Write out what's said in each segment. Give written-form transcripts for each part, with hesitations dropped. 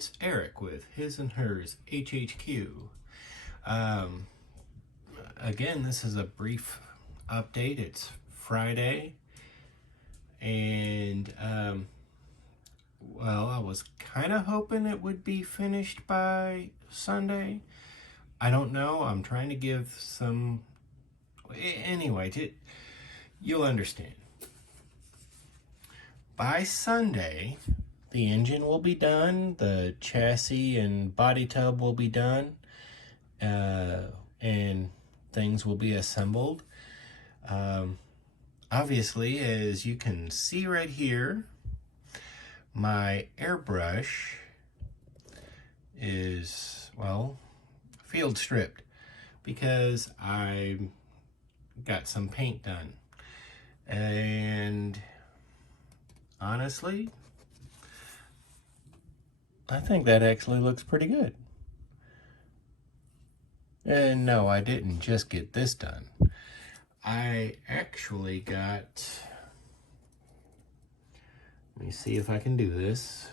it's Eric with His&Hers HHQ. Um, Again, this is a brief update. It's Friday, and well, I was kind of hoping it would be finished by Sunday. I don't know. I'm trying to give some. Anyway, you'll understand. By Sunday, the engine will be done, the chassis and body tub will be done, and things will be assembled. Obviously, as you can see right here, my airbrush is, well, field stripped because I got some paint done. And honestly, I think that actually looks pretty good. And no, I didn't just get this done. I actually got, let me see if I can do this.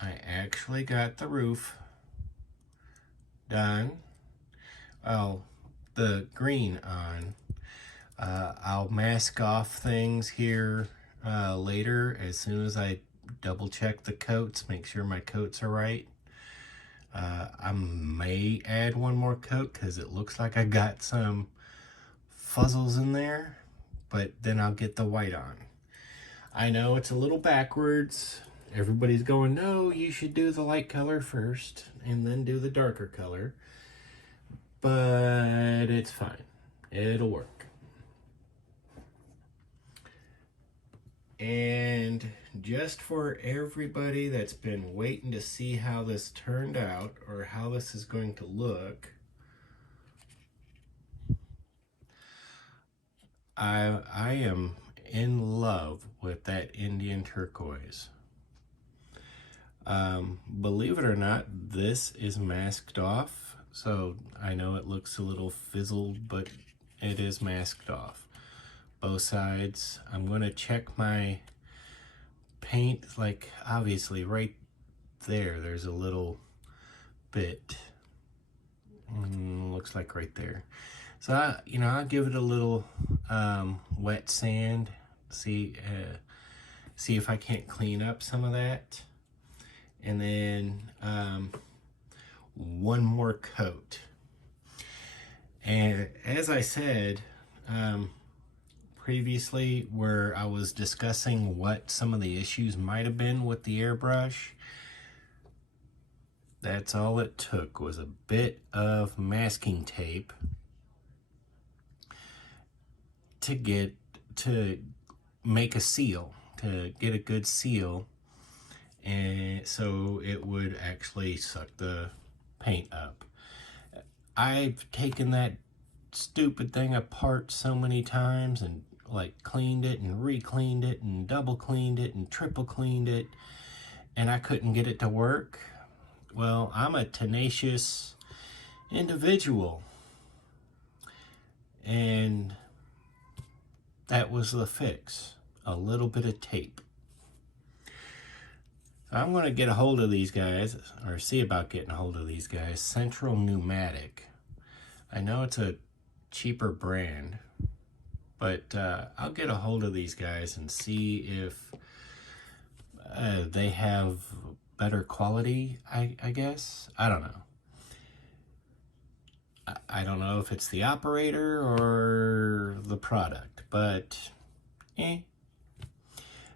I actually got the roof done. Oh, the green on. I'll mask off things here later as soon as I double check the coats, make sure my coats are right. I may add one more coat because it looks like I got some fuzzles in there, but then I'll get the white on. I know it's a little backwards. Everybody's going, no, you should do the light color first and then do the darker color, but it's fine. It'll work. And just for everybody that's been waiting to see how this turned out or how this is going to look, I am in love with that Indian turquoise. Believe it or not, this is masked off, so I know it looks a little fizzled, but it is masked off. Both sides. I'm going to check my paint, like obviously right there's a little bit, looks like right there. So I'll give it a little wet sand, see if I can't clean up some of that, and then one more coat. And as I said previously, where I was discussing what some of the issues might have been with the airbrush, that's all it took was a bit of masking tape to make a seal, to get a good seal, and so it would actually suck the paint up. I've taken that stupid thing apart so many times and like cleaned it and re-cleaned it and double cleaned it and triple cleaned it, and I couldn't get it to work. Well, I'm a tenacious individual, and that was the fix. A little bit of tape. I'm going to get a hold of these guys, or see about getting a hold of these guys. Central Pneumatic. I know it's a cheaper brand, but I'll get a hold of these guys and see if they have better quality, I guess. I don't know. I don't know if it's the operator or the product, but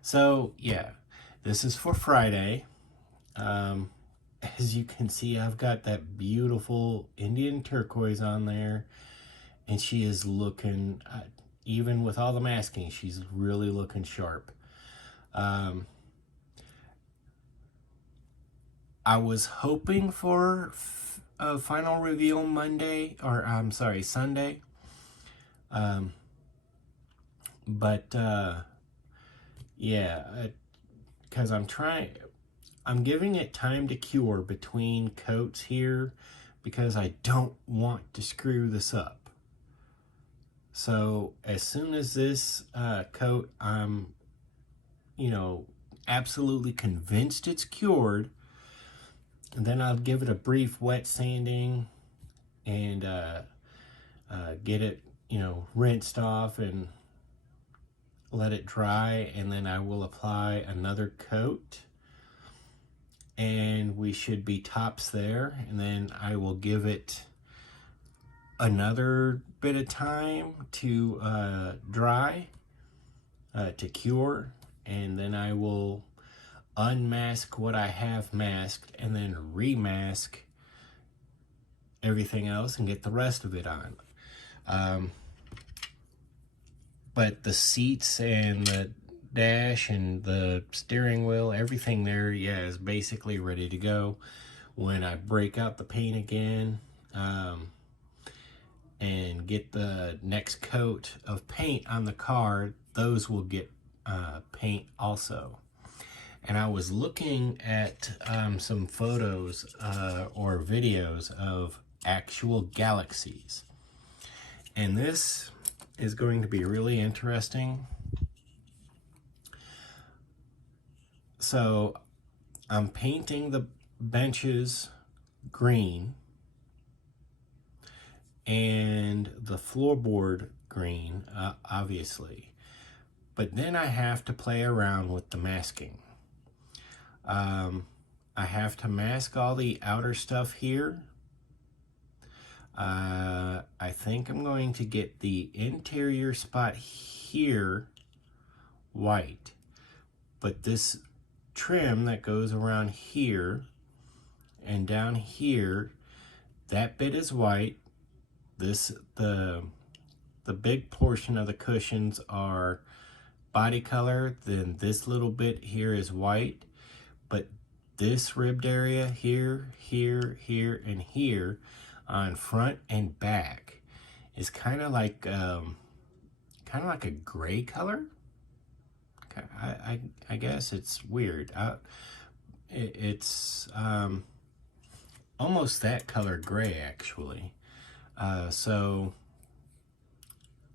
So yeah, this is for Friday. As you can see, I've got that beautiful Indian turquoise on there, and she is looking, even with all the masking, she's really looking sharp. I was hoping for a final reveal Monday, or I'm sorry, Sunday. But yeah, because I'm giving it time to cure between coats here because I don't want to screw this up. So as soon as this coat I'm absolutely convinced it's cured, and then I'll give it a brief wet sanding and get it, rinsed off and let it dry, and then I will apply another coat, and we should be tops there. And then I will give it another bit of time to dry, to cure, and then I will unmask what I have masked and then remask everything else and get the rest of it on. But the seats and the dash and the steering wheel, everything there, yeah, is basically ready to go. When I break out the paint again and get the next coat of paint on the car, those will get paint also. And I was looking at some photos or videos of actual Galaxies, and this is going to be really interesting. So I'm painting the benches green and the floorboard green, obviously, but then I have to play around with the masking. I have to mask all the outer stuff here. I think I'm going to get the interior spot here white, but this trim that goes around here and down here, that bit is white. The big portion of the cushions are body color. Then this little bit here is white, but this ribbed area here, here, and here on front and back is kind of like a gray color. I guess it's weird. It's almost that color gray, actually. So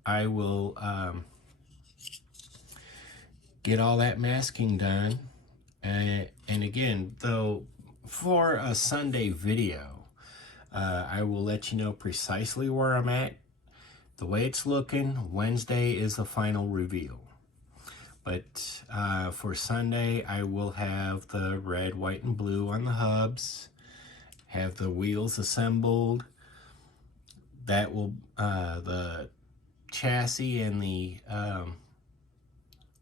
I will get all that masking done. And again, though, for a Sunday video, I will let you know precisely where I'm at. The way it's looking, Wednesday is the final reveal. But for Sunday, I will have the red, white, and blue on the hubs, have the wheels assembled. That will, the chassis and the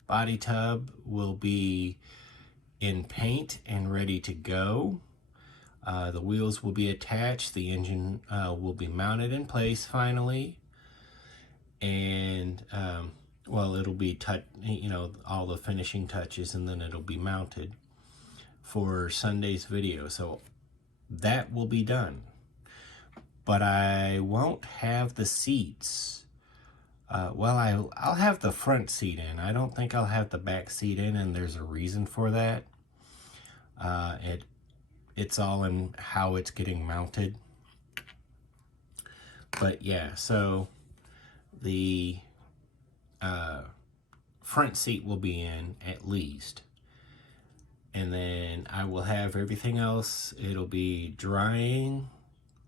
body tub will be in paint and ready to go. The wheels will be attached. The engine will be mounted in place finally. And, well, it'll be, all the finishing touches, and then it'll be mounted for Sunday's video. So that will be done. But I won't have the seats. Well, I'll have the front seat in. I don't think I'll have the back seat in, and there's a reason for that. It's all in how it's getting mounted. But yeah, so the front seat will be in at least. And then I will have everything else. It'll be drying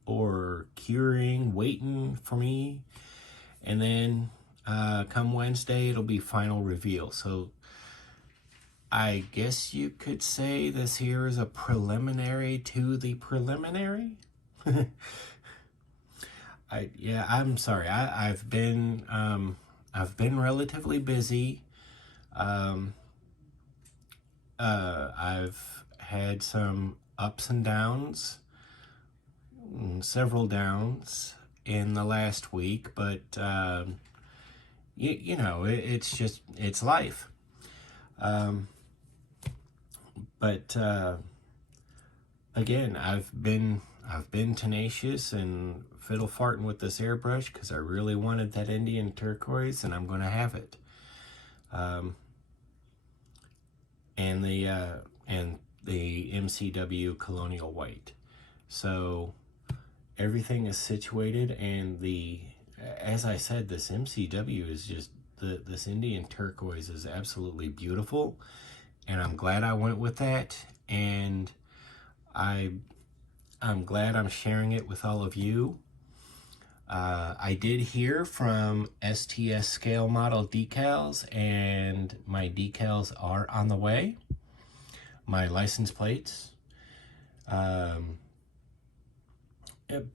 or curing, waiting for me. And then come Wednesday, it'll be final reveal. So I guess you could say this here is a preliminary to the preliminary. I'm sorry. I've been relatively busy. I've had some ups and downs, several downs in the last week, but it's life. But again, I've been tenacious and fiddle farting with this airbrush because I really wanted that Indian turquoise, and I'm going to have it. And the MCW Colonial White. So everything is situated, and as I said, this MCW is just this Indian turquoise is absolutely beautiful, and I'm glad I went with that. And I'm glad I'm sharing it with all of you. I did hear from STS scale model decals, and my decals are on the way. My license plates.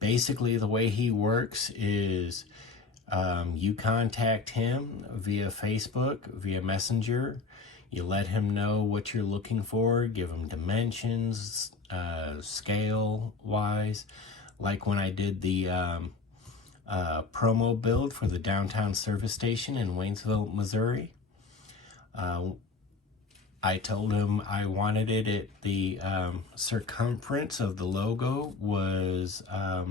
Basically, the way he works is you contact him via Facebook, via Messenger. You let him know what you're looking for, give him dimensions, scale-wise. Like when I did the promo build for the downtown service station in Waynesville, Missouri. I told him I wanted it at the circumference of the logo was, I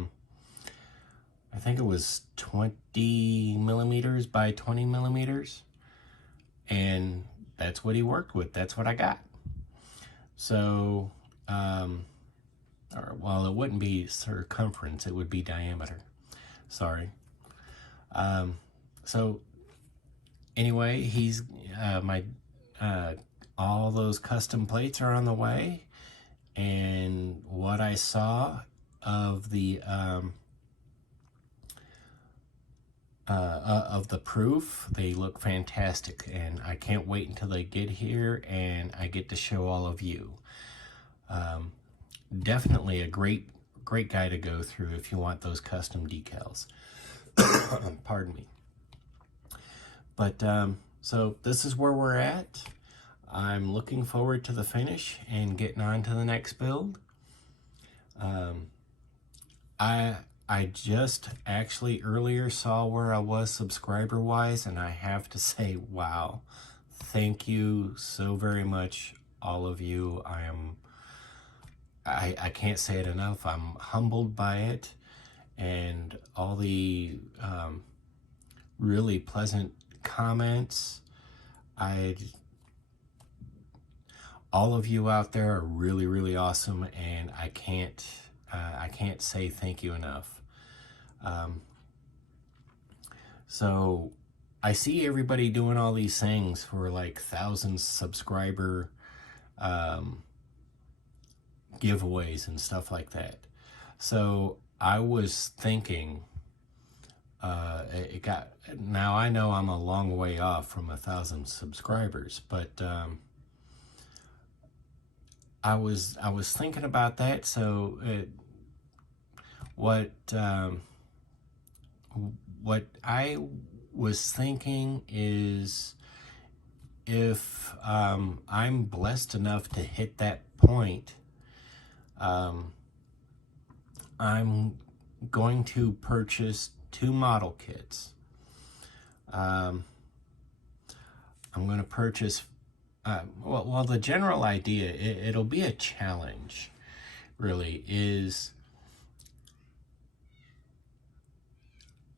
think it was 20 millimeters by 20 millimeters. And that's what he worked with. That's what I got. So, well, it wouldn't be circumference. It would be diameter. Sorry. So anyway, he's all those custom plates are on the way, and what I saw of the proof, they look fantastic, and I can't wait until they get here and I get to show all of you. Definitely a great guy to go through if you want those custom decals. Pardon me. But so this is where we're at. I'm looking forward to the finish and getting on to the next build. I just actually earlier saw where I was subscriber wise, and I have to say, wow, thank you so very much, all of you. I can't say it enough. I'm humbled by it, and all the really pleasant comments. All of you out there are really, really awesome, and I can't say thank you enough. So I see everybody doing all these things for like 1,000 subscriber giveaways and stuff like that. So I was thinking, now I know I'm a long way off from 1,000 subscribers, but I was thinking about that. So what I was thinking is, if I'm blessed enough to hit that point, I'm going to purchase 2 model kits. I'm going to purchase, well, the general idea, it'll be a challenge, really, is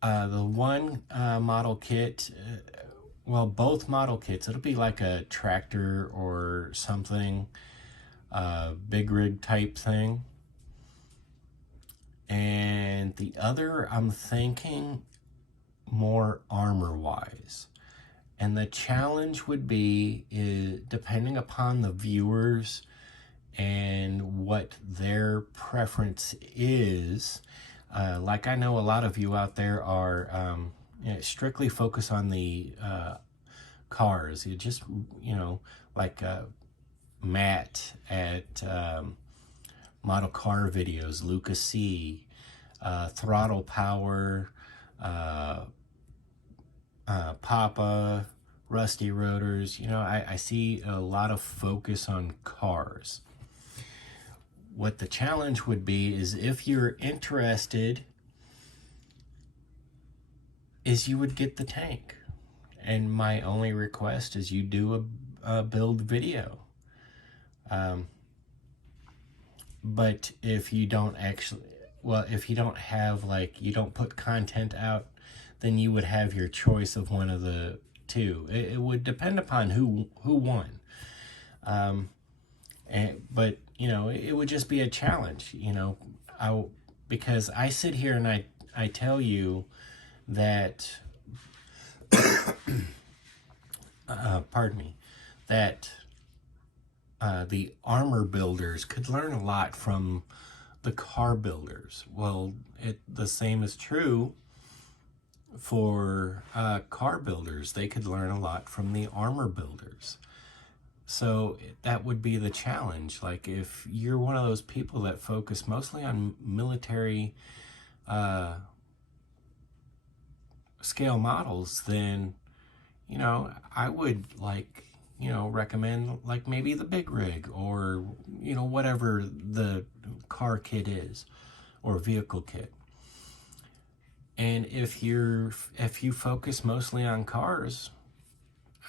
the one model kit, well, both model kits, it'll be like a tractor or something, big rig type thing. And the other, I'm thinking more armor wise. And the challenge would be, depending upon the viewers and what their preference is. Like, I know a lot of you out there are strictly focused on the cars. You just, like Matt at Model Car Videos, Lucas C, Throttle Power, Papa, Rusty Rotors. I see a lot of focus on cars. What the challenge would be is, if you're interested, is you would get the tank. And my only request is you do a build video. But if you don't if you don't have, you don't put content out, then you would have your choice of one of the two. It would depend upon who won. But it would just be a challenge, because I sit here and I tell you that pardon me, that the armor builders could learn a lot from the car builders. Well, the same is true for car builders. They could learn a lot from the armor builders. So that would be the challenge. Like if you're one of those people that focus mostly on military scale models, then, you know, I would recommend like maybe the big rig, or, you know, whatever the car kit is or vehicle kit. And if you focus mostly on cars,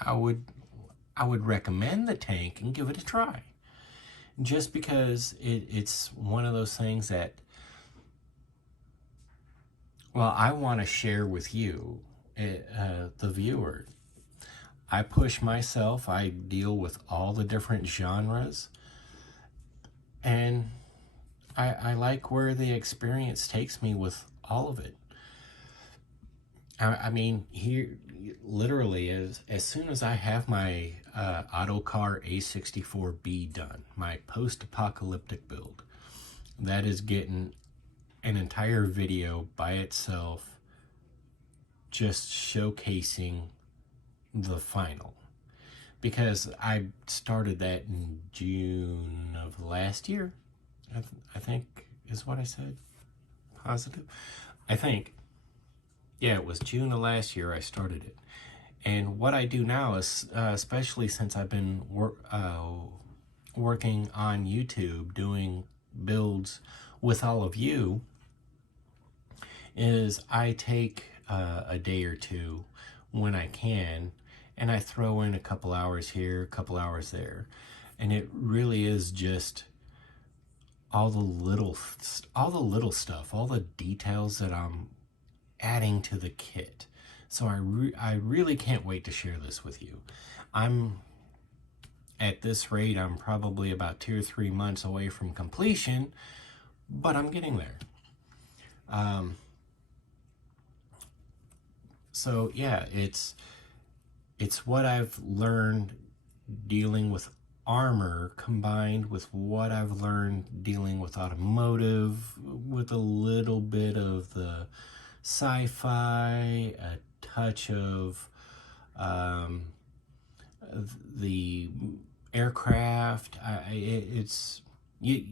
I would recommend the tank and give it a try. Just because it's one of those things that, well, I want to share with you, the viewer. I push myself. I deal with all the different genres, and I like where the experience takes me with all of it. I mean, here, literally, as soon as I have my Autocar A64B done, my post-apocalyptic build, that is getting an entire video by itself, just showcasing the final. Because I started that in June of last year, I think is what I said. Positive? I think. Yeah, it was June of last year I started it. And what I do now is, especially since I've been working on YouTube, doing builds with all of you, is I take a day or two when I can, and I throw in a couple hours here, a couple hours there. And it really is just all the little stuff, all the details that I'm adding to the kit. So I really can't wait to share this with you. At this rate, I'm probably about 2 or 3 months away from completion, but I'm getting there. So yeah, it's what I've learned dealing with armor combined with what I've learned dealing with automotive, with a little bit of the sci-fi, a touch of the aircraft. It's you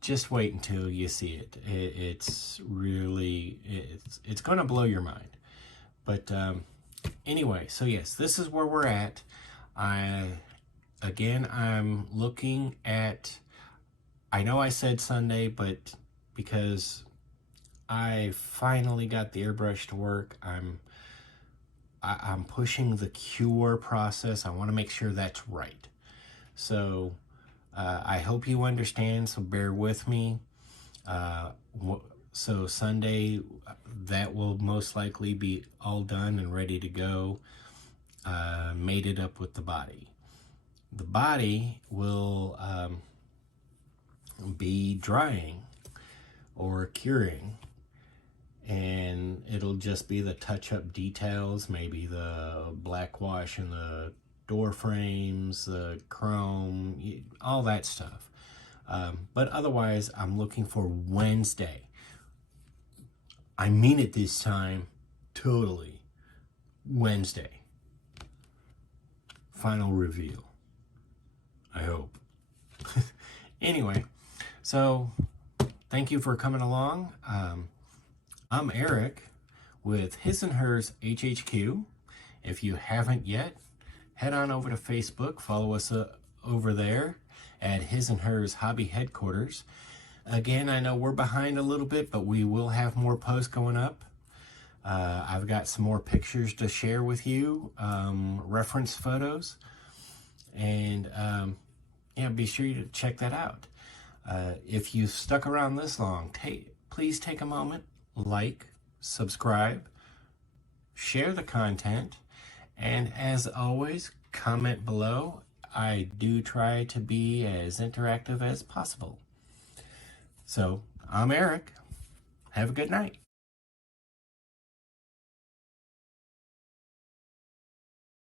just wait until you see it. It's really it's gonna blow your mind. But anyway, so yes, this is where we're at. I'm looking at, I know I said Sunday, but because I finally got the airbrush to work, I'm pushing the cure process. I want to make sure that's right. So I hope you understand, so bear with me. So Sunday, that will most likely be all done and ready to go. Mated up with the body. The body will be drying or curing, and it'll just be the touch-up details, maybe the black wash in the door frames, the chrome, all that stuff. But otherwise, I'm looking for Wednesday. I mean it this time, totally. Wednesday. Final reveal. I hope. Anyway, so thank you for coming along. I'm Eric with His&Hers HHQ. If you haven't yet, head on over to Facebook. Follow us over there at His&Hers Hobby Headquarters. Again, I know we're behind a little bit, but we will have more posts going up. I've got some more pictures to share with you, reference photos, and yeah, be sure to check that out. If you've stuck around this long, please take a moment, like, subscribe, share the content, and as always, comment below. I do try to be as interactive as possible. So, I'm Eric. Have a good night.